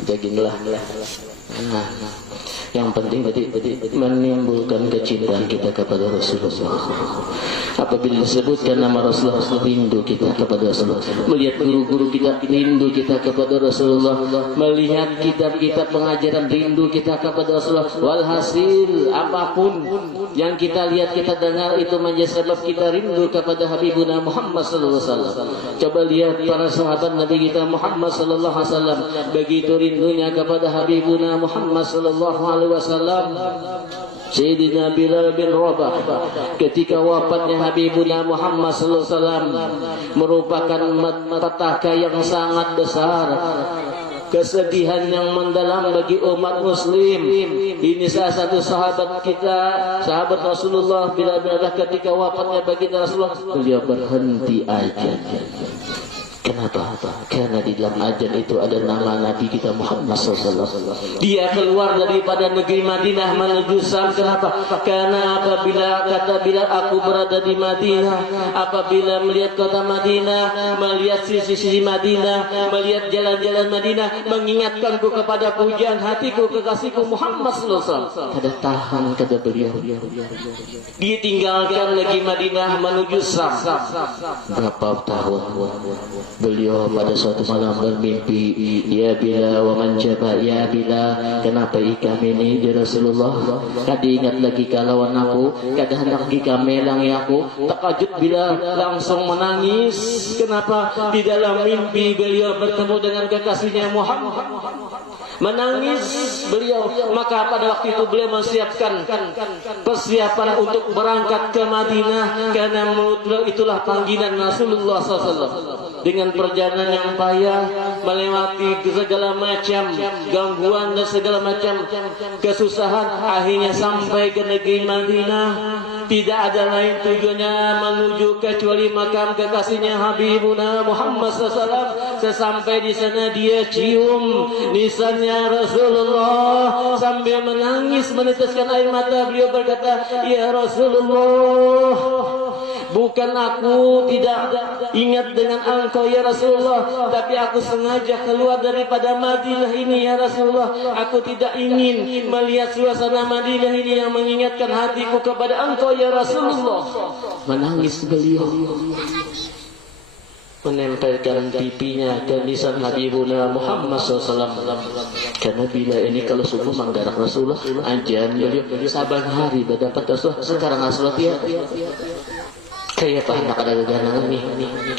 Jaginglah. Nah, yang penting tadi menimbulkan kecintaan kita kepada Rasulullah. Apabila disebutkan nama Rasulullah, rindu kita kepada Rasulullah. Melihat guru-guru kita, rindu kita kepada Rasulullah. Melihat kitab-kitab pengajaran, rindu kita kepada Rasulullah. Walhasil apapun yang kita lihat, kita dengar, itu menjadi sebab kita rindu kepada Habibuna Muhammad sallallahu alaihi wasallam. Coba lihat para sahabat Nabi kita Muhammad sallallahu alaihi wasallam, begitu rindunya kepada Habibuna Muhammad sallallahu alaihi wasallam. Sayyidina Bilal bin Rabah ketika wafatnya Habibuna Muhammad sallallahu alaihi wasallam merupakan petaka yang sangat besar, kesedihan yang mendalam bagi umat muslim. Ini salah satu sahabat kita, sahabat Rasulullah, Bilal bin Rabah ketika wafatnya baginda Rasulullah, beliau berhenti aja. Kenapa? Karena di dalam ajan itu ada nama Nabi kita Muhammad SAW. Dia keluar daripada negeri Madinah menuju Syam. Kenapa? Karena apabila kata Bilal, aku berada di Madinah, apabila melihat kota Madinah, melihat sisi-sisi Madinah, melihat jalan-jalan Madinah, mengingatkanku kepada pujian hatiku, kekasihku Muhammad SAW. Kada tahan kata beliau. Dia tinggalkan negeri Madinah menuju Syam. Berapa tahun? Beliau pada suatu malam bermimpi, ya Bila wa man jaba, ya Bila, kenapa ikam ini ya Rasulullah? Kada ingat lagi kalauan aku, kada hendak ikam melangi aku. Takajud Bila langsung menangis. Kenapa? Di dalam mimpi beliau bertemu dengan kekasihnya Muhammad. Menangis beliau. Maka pada waktu itu beliau menyiapkan persiapan untuk berangkat ke Madinah, karena menurut beliau itulah panggilan Rasulullah SAW. Dengan perjalanan yang payah, melewati segala macam gangguan dan segala macam kesusahan, akhirnya sampai ke negeri Madinah. Tidak ada lain tujuannya menuju kecuali makam kekasihnya Habibuna Muhammad SAW. Sesampai di sana dia cium nisannya Rasulullah sambil menangis meneteskan air mata. Beliau berkata, ya Rasulullah, bukan aku tidak ingat dengan engkau ya Rasulullah, tapi aku sengaja keluar daripada Madinah ini ya Rasulullah. Aku tidak ingin melihat suasana Madinah ini yang mengingatkan hatiku kepada engkau ya Rasulullah. Menangis beliau, menempelkan pipinya ke nisan Habibuna Muhammad SAW. Karena bila ini kalau subuh menggarak Rasulullah, ajan beliau saban hari berdapat Rasulullah. Sekarang Rasulullah dia kayak apa anak ada ganangan nih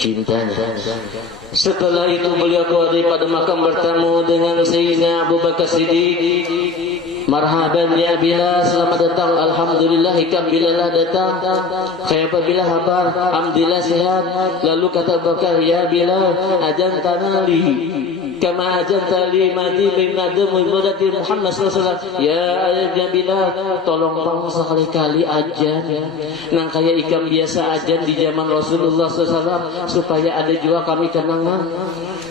cintanya. Setelah itu beliau keluar daripada makam bertemu dengan Sayyidina Abu Bakar Siddiq. Marhaban ya Bila, selamat datang. Alhamdulillah, ikam Bila datang. Kayak apa Bila kabar? Alhamdulillah sehat. Lalu kata Bakar, ya Bila, ajan tanali kama ajan tali mati bin nadem mudati Muhammad SAW. Ya Bila, tolong pang sekali-kali ajan nang kaya ikam biasa ajan di zaman Rasulullah SAW, supaya ada juga kami kenangan.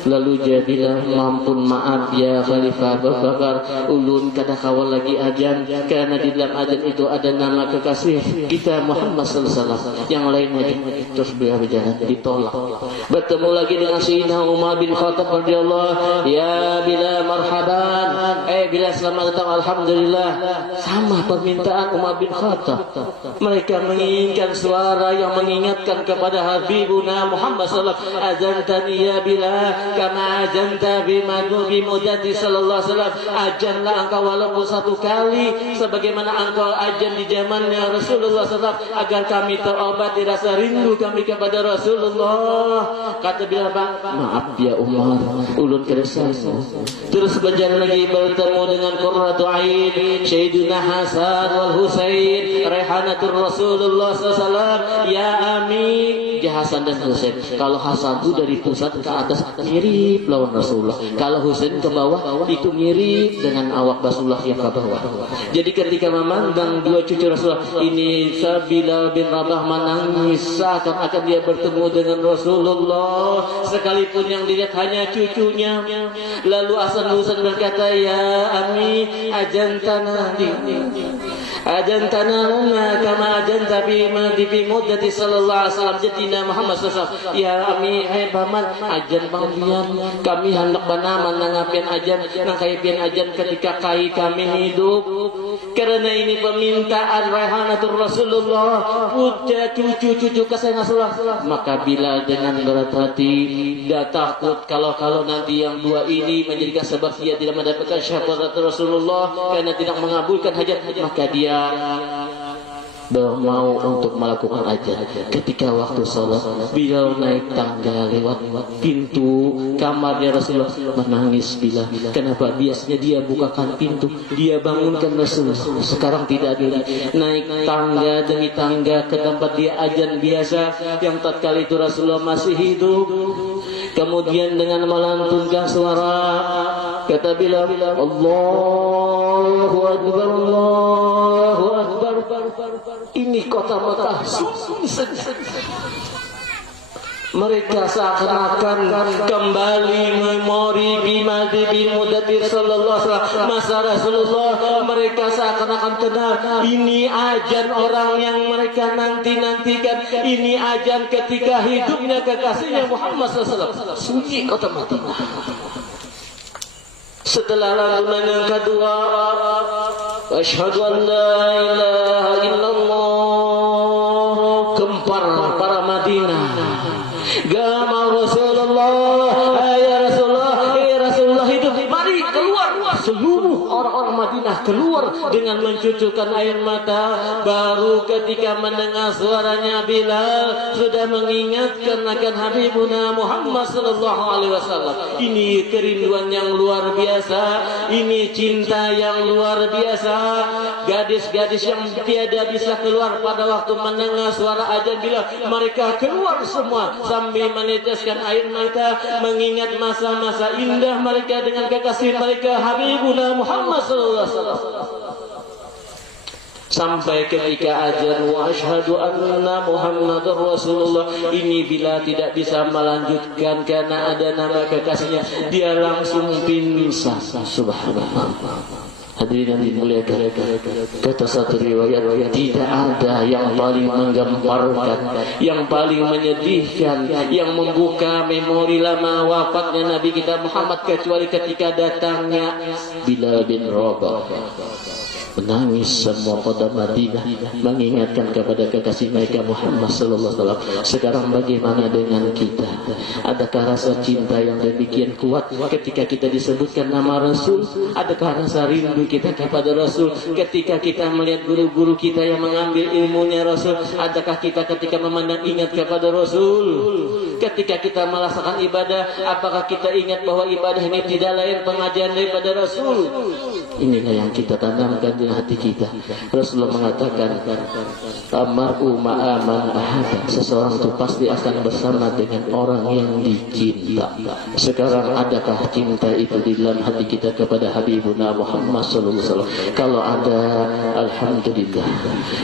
Lalu dia bilang, mampun maaf ya Khalifah Abu Bakar, ulun kada kawal lagi ajan, karena di dalam ajan itu ada nama kekasih kita Muhammad SAW. Yang lainnya terus beliau berjalan, ditolak. Bertemu lagi dengan Sayyidina Umar bin Khattab radhiyallahu, ya Bila marhaban, Bila selamat datang. Alhamdulillah. Sama permintaan Umar bin Khattab. Mereka menginginkan suara yang mengingatkan kepada Habibuna Muhammad SAW. Azantani ya Bila kama ajanta bi mudati sallallahu alaihi wasallam. Ajanlah engkau walaupun satu kali sebagaimana engkau ajan di zamannya Rasulullah SAW, agar kami terobati rasa rindu kami kepada Rasulullah. Kata Bila, maaf ya Umar, ulun keresan. Terus berjalan lagi bertemu dengan Qurratu Ain, Sayyidina Hasan wal Husain, Rehanatul Rasulullah SAW. Ya Ami, Hasan dan Husain. Kalau Hasan itu dari pusat ke atas mirip lawan Rasulullah. Kalau Husain ke bawah itu mirip dengan awak Rasulullah yang ke bawah. Jadi ketika memandang dua cucu Rasulullah ini, Bila bin Rabah menangis seakan-akan dia bertemu dengan Rasulullah, sekalipun yang dilihat hanya cucunya. Lalu Hasan Husain berkata, ya Ami, ajantana kama ajanta bi muddati sallallahu alaihi wasallam jadina Muhammad SAW. Ya Ami, hai paman, ajan panggian kami hendak bana menangapian ajan nang kaipian ajan ketika kai kami hidup. Karena ini permintaan Rehanatul Rasulullah, puja cucu-cucu kesayangan Rasulullah. Maka Bila dengan berat hati, tidak takut kalau nanti yang dua ini menjadikan sebab dia tidak mendapatkan syafaat Rasulullah karena tidak mengabulkan hajat, maka dia mau untuk melakukan ajan. Ketika waktu sholat, Bila naik tangga lewat pintu kamarnya Rasulullah, menangis Bila. Kenapa? Biasanya dia bukakan pintu, dia bangunkan Rasulullah. Sekarang tidak ada, naik tangga demi tangga ke tempat dia ajan biasa yang tatkala itu Rasulullah masih hidup. Kemudian dengan melantunkan suara, kata Bila, Allahu Akbar, Allahu Akbar. Ini kota Mekah sunyi saja. Mereka seakan-akan kembali memori bimadi bimudatir sallallahu alaihi wasallam, masa Rasulullah. Mereka seakan-akan kenal ini ajan orang yang mereka nanti-nantikan. Ini ajan ketika hidupnya kekasihnya Muhammad SAW. Sunyi kota Madinah. Setelah lantunan yang kedua, asyhadu an la ilaha illallah, gempar para Madinah. Gama Rasulullah seluruh orang-orang Madinah keluar dengan mencucurkan air mata. Baru ketika mendengar suaranya Bilal sudah mengingatkan akan Habibuna Muhammad sallallahu alaihi wasallam. Ini kerinduan yang luar biasa, ini cinta yang luar biasa. Gadis-gadis yang tiada bisa keluar pada waktu mendengar suara azan Bilal, mereka keluar semua sambil meneteskan air mata, mengingat masa-masa indah mereka dengan kekasih mereka Habibuna Muhammad sallallahu alaihi wasallam. Sampai ketika azan wa asyhadu anna Muhammadar Rasulullah, ini bila tidak bisa melanjutkan karena ada nama kekasihnya, dia langsung pingsan. Subhanallah. Hadirin yang dimuliakan, kata satu riwayat, tidak ada yang paling menggemparkan, yang paling menyedihkan, yang membuka memori lama wafatnya Nabi kita Muhammad kecuali ketika datangnya Bilal bin Rabah. Menangis semua kota Madinah mengingatkan kepada kekasih mereka Muhammad sallallahu alaihi wasallam. Sekarang bagaimana dengan kita? Adakah rasa cinta yang demikian kuat ketika kita disebutkan nama Rasul? Adakah rasa rindu kita kepada Rasul ketika kita melihat guru-guru kita yang mengambil ilmunya Rasul? Adakah kita ketika memandang ingat kepada Rasul? Ketika kita melaksanakan ibadah, apakah kita ingat bahwa ibadah ini tidak lain pengajaran daripada Rasul? Inilah yang kita tanamkan di hati kita. Rasulullah mengatakan, "Amaru ma'aman ahada." Seseorang itu pasti akan bersama dengan orang yang dicinta. Sekarang adakah cinta itu di dalam hati kita kepada Habibuna Muhammad sallallahu alaihi wasallam? Kalau ada, alhamdulillah.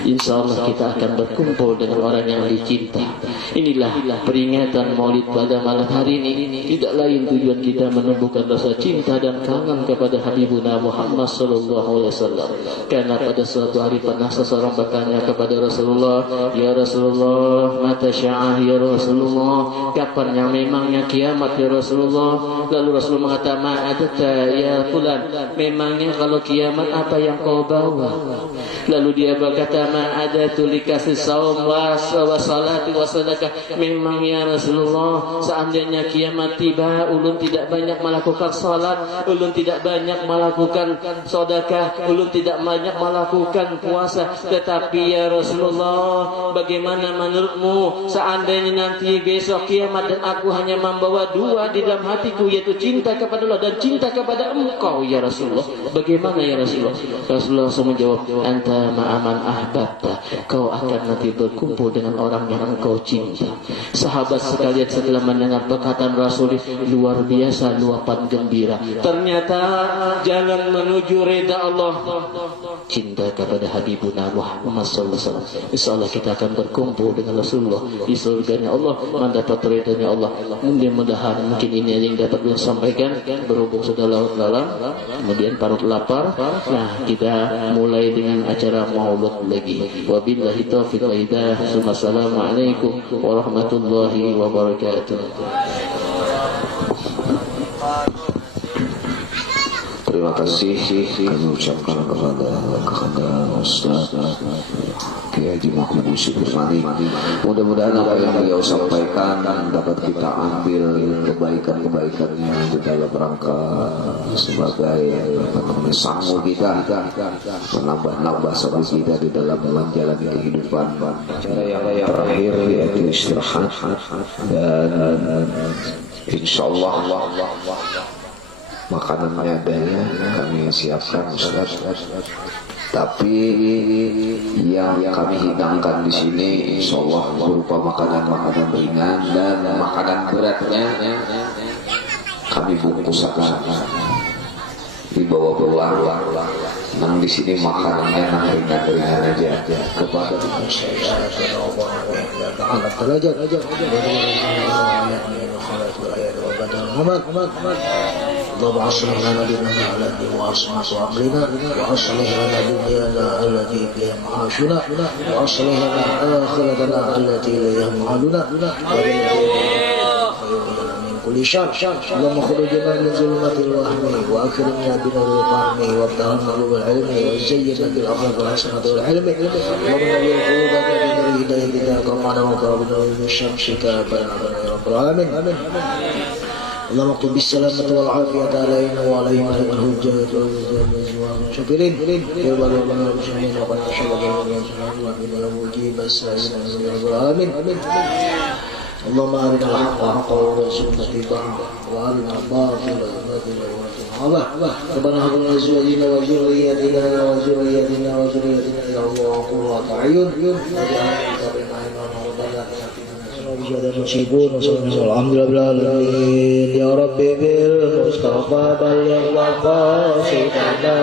Insyaallah kita akan berkumpul dengan orang yang dicinta. Inilah peringatan Maulid pada malam hari ini. Tidak lain tujuan kita menumbuhkan rasa cinta dan kangen kepada Habibuna Muhammad sallallahu alaihi wasallam. Karena pada suatu hari pernah seseorang bertanya kepada Rasulullah, "Ya Rasulullah, mata sya'ah ya Rasulullah, kapan yang memangnya kiamat ya Rasulullah?" Lalu Rasulullah mengatakan, "Ma'adata ya fulan, memangnya kalau kiamat apa yang kau bawa?" Lalu dia berkata, "Ma'adatu likasih saum wa salati wa sadaqah." Memang ya Rasulullah, seandainya kiamat tiba, ulun tidak banyak melakukan salat, ulun tidak banyak melakukan sedekah, ulun tidak banyak melakukan puasa. Tetapi ya Rasulullah, bagaimana menurutmu seandainya nanti besok kiamat dan aku hanya membawa dua di dalam hatiku, yaitu cinta kepada Allah dan cinta kepada engkau ya Rasulullah, bagaimana ya Rasulullah?" Rasulullah langsung menjawab, "Anta ma'aman ahbabta." Kau akan nanti berkumpul dengan orang yang engkau cinta. Sahabat sekalian, setelah mendengar perkataan Rasul, luar biasa luapan gembira. Ternyata jalan menuju reda Allah, cinta kepada Habibuna Muhammad sallallahu alaihi wasallam. Insyaallah kita akan berkumpul dengan Rasulullah di surganya Allah, mendapat ridhonya Allah. Mudah-mudahan mungkin ini yang dapat saya sampaikan, berhubung sudah larut dalam, kemudian parut lapar. Nah, kita mulai dengan acara Maulid lagi. Wabillahi taufiq wal hidayah. Assalamualaikum warahmatullahi wabarakatuh. Terima kasih kami ucapkan kepada Ustaz Kiai Haji Muhammad Yusuf Irfani. Mudah-mudahan apa yang beliau sampaikan dapat kita ambil kebaikan-kebaikannya di dalam rangka sebagai sanggup kita menambah sabar kita di dalam menjalani kehidupan. Cara yang terakhir yaitu istirahat, dan insyaallah makanannya ada ya, kami siapkan Ustaz. Tapi yang kami hidangkan di sini insyaallah berupa makanan-makanan ringan, dan makanan beratnya kami bungkus akan dibawa pulang. Nang di sini makanannya nang ringan-ringan aja kepada اللهم اصلح لنا ديننا الذي هو عصمة عقلنا، واصلح لنا دنيانا التي فيها معاشنا، واصلح لنا آخرتنا التي إليها معادنا، من كل شر. اللهم اخرجنا من ظلمات الوهم واكرمنا بنور الفهم، وافتح لنا قلوب العلم، وزينا بالاخلاق والحسنة والعلم. اللهم نور قلوبنا بنور هدايتك كما نورك بنور شمسك بيننا يا رب العالمين. اللهم اكتب بالسلامة والعافية علينا وعليهم على الحجاج والزواج شاكرين يا رب العالمين وقد أشهد أن لا إله إلا الله مجيب السائلين يا رب العالمين اللهم أرنا الحق حقا وارزقنا اتباعه وأرنا الباطل باطلا وارزقنا ربنا هب لنا أزواجنا وذرياتنا يا الله قرة أعين واجعلنا للمتقين إماما ربنا المصيبون وصلى الحمد لله رب العالمين يا ربي بالمصطفى بلغ مقاصدنا